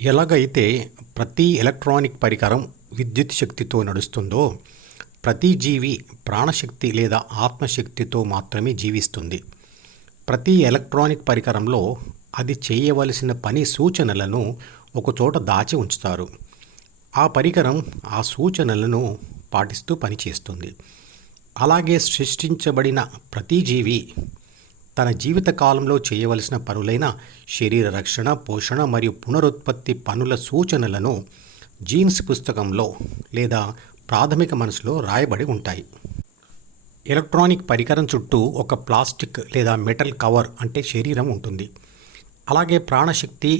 ఎలాగైతే ప్రతి ఎలక్ట్రానిక్ పరికరం విద్యుత్ శక్తితో నడుస్తుందో, ప్రతి జీవి ప్రాణశక్తి లేదా ఆత్మశక్తితో మాత్రమే జీవిస్తుంది. ప్రతి ఎలక్ట్రానిక్ పరికరంలో అది చేయవలసిన పని సూచనలను ఒకచోట దాచి ఉంచుతారు. ఆ పరికరం ఆ సూచనలను పాటిస్తూ పనిచేస్తుంది. అలాగే సృష్టించబడిన ప్రతి జీవి తన జీవిత కాలంలో చేయవలసిన పనులైన శరీర రక్షణ, పోషణ మరియు పునరుత్పత్తి పనుల సూచనలను జీన్స్ పుస్తకంలో లేదా ప్రాథమిక మనసులో రాయబడి ఉంటాయి. ఎలక్ట్రానిక్ పరికరం చుట్టూ ఒక ప్లాస్టిక్ లేదా మెటల్ కవర్ అంటే శరీరం ఉంటుంది. అలాగే ప్రాణశక్తి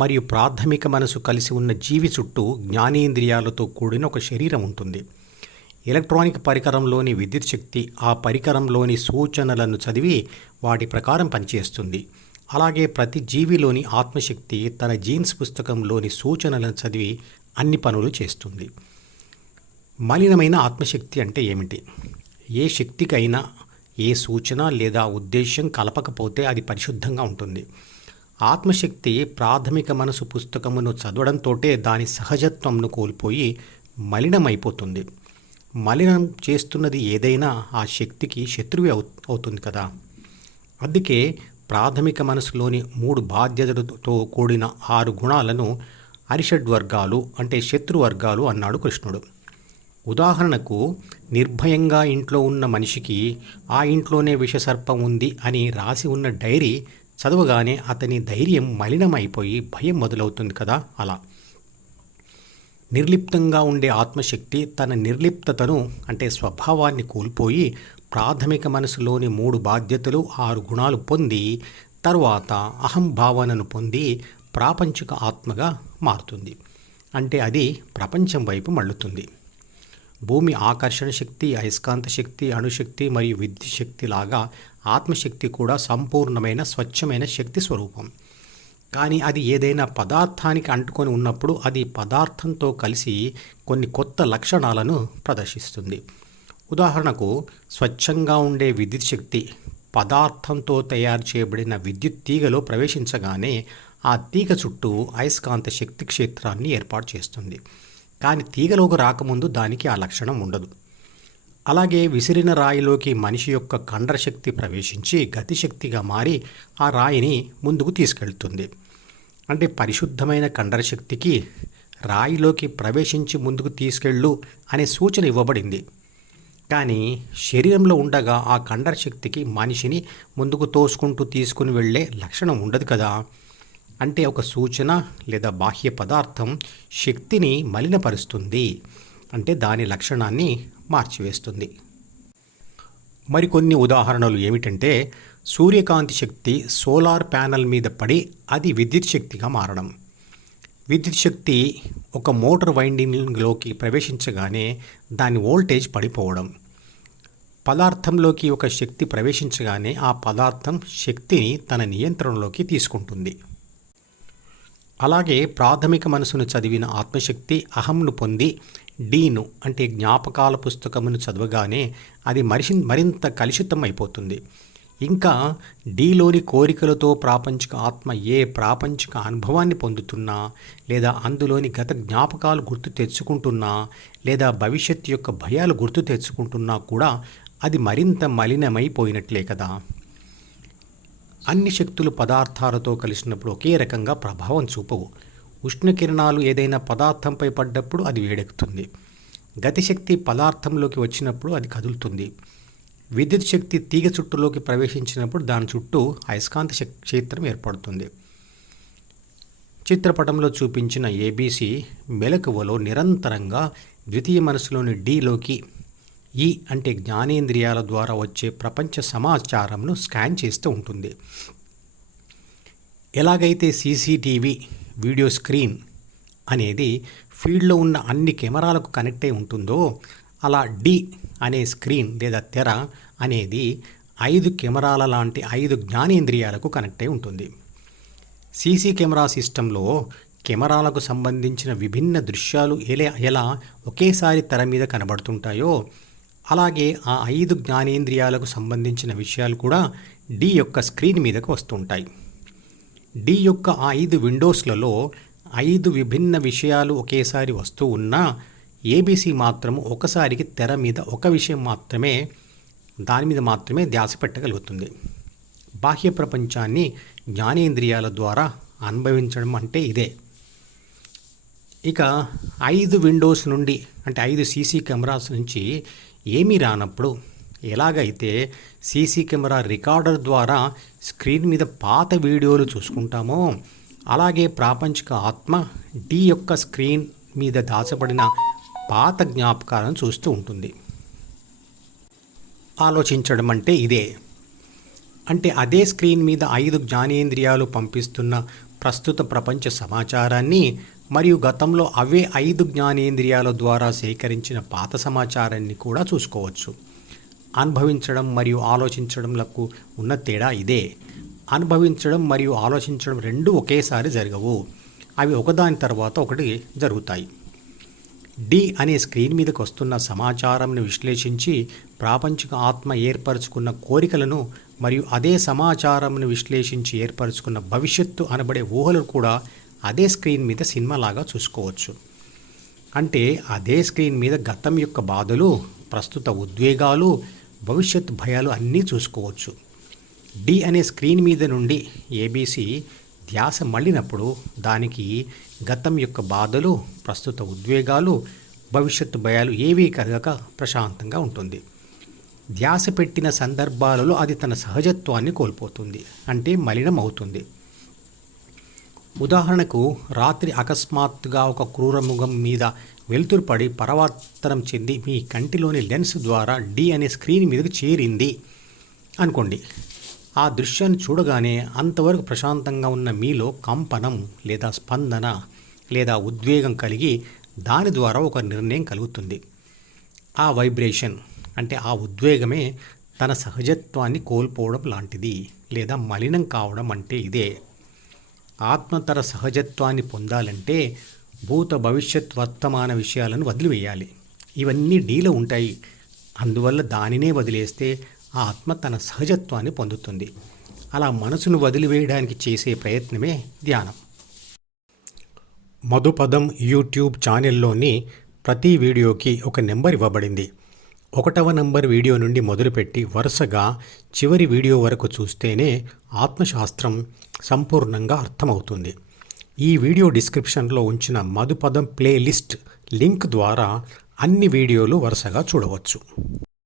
మరియు ప్రాథమిక మనసు కలిసి ఉన్న జీవి చుట్టూ జ్ఞానేంద్రియాలతో కూడిన ఒక శరీరం ఉంటుంది. ఎలక్ట్రానిక్ పరికరంలోని విద్యుత్ శక్తి ఆ పరికరంలోని సూచనలను చదివి వాటి ప్రకారం పనిచేస్తుంది. అలాగే ప్రతి జీవిలోని ఆత్మశక్తి తన జీన్స్ పుస్తకంలోని సూచనలను చదివి అన్ని పనులు చేస్తుంది. మలినమైన ఆత్మశక్తి అంటే ఏమిటి? ఏ శక్తికైనా ఏ సూచన లేదా ఉద్దేశం కలపకపోతే అది పరిశుద్ధంగా ఉంటుంది. ఆత్మశక్తి ప్రాథమిక మనసు పుస్తకమును చదవడంతోటే దాని సహజత్వంను కోల్పోయి మలినమైపోతుంది. మలినం చేస్తున్నది ఏదైనా ఆ శక్తికి శత్రువే అవుతుంది కదా. అందుకే ప్రాథమిక మనసులోని 3 బాధ్యతలతో కూడిన 6 గుణాలను అరిషడ్వర్గాలు అంటే శత్రువర్గాలు అన్నాడు కృష్ణుడు. ఉదాహరణకు, నిర్భయంగా ఇంట్లో ఉన్న మనిషికి ఆ ఇంట్లోనే విషసర్పం ఉంది అని రాసి ఉన్న డైరీ చదవగానే అతని ధైర్యం మలినమైపోయి భయం మొదలవుతుంది కదా. అలా నిర్లిప్తంగా ఉండే ఆత్మశక్తి తన నిర్లిప్తతను అంటే స్వభావాన్ని కోల్పోయి ప్రాథమిక మనసులోని 3 బాధ్యతలు 6 గుణాలు పొంది తరువాత అహంభావనను పొంది ప్రాపంచిక ఆత్మగా మారుతుంది. అంటే అది ప్రపంచం వైపు మళ్ళుతుంది. భూమి ఆకర్షణ శక్తి, అయస్కాంత శక్తి, అణుశక్తి మరియు విద్యుత్ శక్తి లాగా ఆత్మశక్తి కూడా సంపూర్ణమైన స్వచ్ఛమైన శక్తి స్వరూపం. కానీ అది ఏదైనా పదార్థానికి అంటుకొని ఉన్నప్పుడు అది పదార్థంతో కలిసి కొన్ని కొత్త లక్షణాలను ప్రదర్శిస్తుంది. ఉదాహరణకు, స్వచ్ఛంగా ఉండే విద్యుత్ శక్తి పదార్థంతో తయారు చేయబడిన విద్యుత్ తీగలో ప్రవేశించగానే ఆ తీగ చుట్టూ అయస్కాంత శక్తి క్షేత్రాన్ని ఏర్పాటు చేస్తుంది. కానీ తీగలోకి రాకముందు దానికి ఆ లక్షణం ఉండదు. అలాగే విసిరిన రాయిలోకి మనిషి యొక్క కండరశక్తి ప్రవేశించి గతిశక్తిగా మారి ఆ రాయిని ముందుకు తీసుకెళ్తుంది. అంటే పరిశుద్ధమైన కండరశక్తికి రాయిలోకి ప్రవేశించి ముందుకు తీసుకెళ్ళు అనే సూచన ఇవ్వబడింది. కానీ శరీరంలో ఉండగా ఆ కండరశక్తికి మనిషిని ముందుకు తోసుకుంటూ తీసుకుని వెళ్ళే లక్షణం ఉండదు కదా. అంటే ఒక సూచన లేదా బాహ్య పదార్థం శక్తిని మలినపరుస్తుంది. అంటే దాని లక్షణాన్ని మార్చివేస్తుంది. మరికొన్ని ఉదాహరణలు ఏమిటంటే, సూర్యకాంతి శక్తి సోలార్ ప్యానెల్ మీద పడి అది విద్యుత్ శక్తిగా మారడం. విద్యుత్ శక్తి ఒక మోటార్ వైండింగ్లోకి ప్రవేశించగానే దాని వోల్టేజ్ పడిపోవడం. పదార్థంలోకి ఒక శక్తి ప్రవేశించగానే ఆ పదార్థం శక్తిని తన నియంత్రణలోకి తీసుకుంటుంది. అలాగే ప్రాథమిక మనసును చదివిన ఆత్మశక్తి అహంను పొంది డీను అంటే జ్ఞాపకాల పుస్తకమును చదవగానే అది మరింత కలుషితం అయిపోతుంది. ఇంకా డీలోని కోరికలతో ప్రాపంచిక ఆత్మ ఏ ప్రాపంచిక అనుభవాన్ని పొందుతున్నా లేదా అందులోని గత జ్ఞాపకాలు గుర్తు తెచ్చుకుంటున్నా లేదా భవిష్యత్తు యొక్క భయాలు గుర్తు తెచ్చుకుంటున్నా కూడా అది మరింత మలినమైపోయినట్లే కదా. అన్ని శక్తులు పదార్థాలతో కలిసినప్పుడు ఒకే రకంగా ప్రభావం చూపవు. ఉష్ణకిరణాలు ఏదైనా పదార్థంపై పడ్డప్పుడు అది వేడెక్కుతుంది. గతిశక్తి పదార్థంలోకి వచ్చినప్పుడు అది కదులుతుంది. విద్యుత్ శక్తి తీగ చుట్టులోకి ప్రవేశించినప్పుడు దాని చుట్టూ అయస్కాంత క్షేత్రం ఏర్పడుతుంది. చిత్రపటంలో చూపించిన ఏబీసీ మెలకువలో నిరంతరంగా ద్వితీయ మనసులోని డీలోకి ఈ అంటే జ్ఞానేంద్రియాల ద్వారా వచ్చే ప్రపంచ సమాచారంను స్కాన్ చేస్తూ ఉంటుంది. ఎలాగైతే సీసీటీవీ వీడియో స్క్రీన్ అనేది ఫీల్డ్లో ఉన్న అన్ని కెమెరాలకు కనెక్ట్ అయి ఉంటుందో, అలా డి అనే స్క్రీన్ లేదా తెర అనేది 5 కెమెరాల లాంటి 5 జ్ఞానేంద్రియాలకు కనెక్ట్ అయి ఉంటుంది. సీసీ కెమెరా సిస్టంలో కెమెరాలకు సంబంధించిన విభిన్న దృశ్యాలు ఎలా ఒకేసారి తెర మీద కనబడుతుంటాయో, అలాగే ఆ 5 జ్ఞానేంద్రియాలకు సంబంధించిన విషయాలు కూడా డి యొక్క స్క్రీన్ మీదకు వస్తుంటాయి. డి యొక్క ఆ 5 విండోస్లలో 5 విభిన్న విషయాలు ఒకేసారి వస్తూ ఉన్నా ఏబీసీ మాత్రం ఒకసారికి తెర మీద ఒక విషయం మాత్రమే దాని మీద మాత్రమే ధ్యాస పెట్టగలుగుతుంది. బాహ్య ప్రపంచాన్ని జ్ఞానేంద్రియాల ద్వారా అనుభవించడం అంటే ఇదే. ఇక 5 విండోస్ నుండి అంటే 5 సీసీ కెమెరాస్ నుంచి ఏమీ రానప్పుడు ఎలాగైతే సీసీ కెమెరా రికార్డర్ ద్వారా స్క్రీన్ మీద పాత వీడియోలు చూసుకుంటామో అలాగే ప్రాపంచిక ఆత్మ డి యొక్క స్క్రీన్ మీద దాచబడిన పాత జ్ఞాపకాలను చూస్తూ ఉంటుంది. ఆలోచించడం అంటే ఇదే. అంటే అదే స్క్రీన్ మీద 5 జ్ఞానేంద్రియాలు పంపిస్తున్న ప్రస్తుత ప్రపంచ సమాచారాన్ని మరియు గతంలో అవే 5 జ్ఞానేంద్రియాల ద్వారా సేకరించిన పాత సమాచారాన్ని కూడా చూసుకోవచ్చు. అనుభవించడం మరియు ఆలోచించడంలకు ఉన్న తేడా ఇదే. అనుభవించడం మరియు ఆలోచించడం రెండూ ఒకేసారి జరగవు. అవి ఒకదాని తర్వాత ఒకటి జరుగుతాయి. డి అనే స్క్రీన్ మీదకి వస్తున్న సమాచారంను విశ్లేషించి ప్రాపంచిక ఆత్మ ఏర్పరచుకున్న కోరికలను మరియు అదే సమాచారంను విశ్లేషించి ఏర్పరచుకున్న భవిష్యత్తు అనబడే ఊహలు కూడా అదే స్క్రీన్ మీద సినిమాలాగా చూసుకోవచ్చు. అంటే అదే స్క్రీన్ మీద గతం యొక్క బాధలు, ప్రస్తుత ఉద్వేగాలు, భవిష్యత్ భయాలు అన్నీ చూసుకోవచ్చు. డి అనే స్క్రీన్ మీద నుండి ఏబీసీ ధ్యాస మళ్ళినప్పుడు దానికి గతం యొక్క బాధలు, ప్రస్తుత ఉద్వేగాలు, భవిష్యత్తు భయాలు ఏవీ కలగక ప్రశాంతంగా ఉంటుంది. ధ్యాస పెట్టిన సందర్భాలలో అది తన సహజత్వాన్ని కోల్పోతుంది, అంటే మలినం అవుతుంది. ఉదాహరణకు రాత్రి అకస్మాత్తుగా ఒక క్రూరమృగం మీద వెలుతురు పడి పరావర్తనం చెంది మీ కంటిలోని లెన్స్ ద్వారా డి అనే స్క్రీన్ మీదకి చేరింది అనుకోండి. ఆ దృశ్యాన్ని చూడగానే అంతవరకు ప్రశాంతంగా ఉన్న మీలో కంపనం లేదా స్పందన లేదా ఉద్వేగం కలిగి దాని ద్వారా ఒక నిర్ణయం కలుగుతుంది. ఆ వైబ్రేషన్ అంటే ఆ ఉద్వేగమే తన సహజత్వాన్ని కోల్పోవడం లాంటిది లేదా మలినం కావడం అంటే ఇదే. ఆత్మ తన సహజత్వాన్ని పొందాలంటే భూత భవిష్యత్ వర్తమాన విషయాలను వదిలివేయాలి. ఇవన్నీ డీలో ఉంటాయి. అందువల్ల దానినే వదిలేస్తే ఆ ఆత్మ తన సహజత్వాన్ని పొందుతుంది. అలా మనసును వదిలివేయడానికి చేసే ప్రయత్నమే ధ్యానం. మధుపదం యూట్యూబ్ ఛానల్లోని ప్రతి వీడియోకి ఒక నెంబర్ ఇవ్వబడింది. 1వ నంబర్ వీడియో నుండి మొదలుపెట్టి వరుసగా చివరి వీడియో వరకు చూస్తేనే ఆత్మశాస్త్రం సంపూర్ణంగా అర్థమవుతుంది. ఈ వీడియో డిస్క్రిప్షన్లో ఉంచిన మధుపదం ప్లేలిస్ట్ లింక్ ద్వారా అన్ని వీడియోలు వరుసగా చూడవచ్చు.